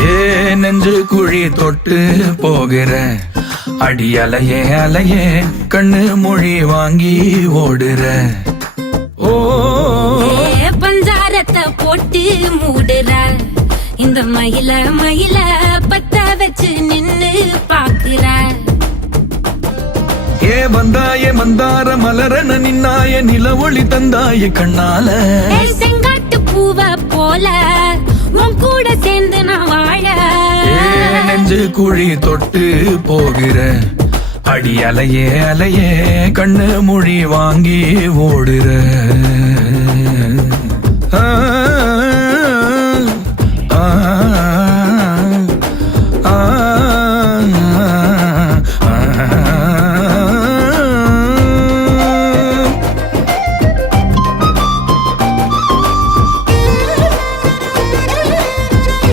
ஏ நெஞ்சு குழி தொட்டு போகிற அடி அலையே அலையே கண்ணு மொழி வாங்கி ஓடுற. ஓ பஞ்சாரத்தை போட்டு மூடுற இந்த மயில மயில பத்த வச்சு நின்னு பாக்குற. ஏ வந்தாய மந்தார மலரன நின்னாய நில ஒளி தந்தாய கண்ணால. செங்காட்டு பூவ போல உன் கூட சேர்ந்து நான் வாழ. நெஞ்சு குழி தொட்டு போகிற அடி அலையே அலையே கண்ணு மொழி வாங்கி ஓடுற.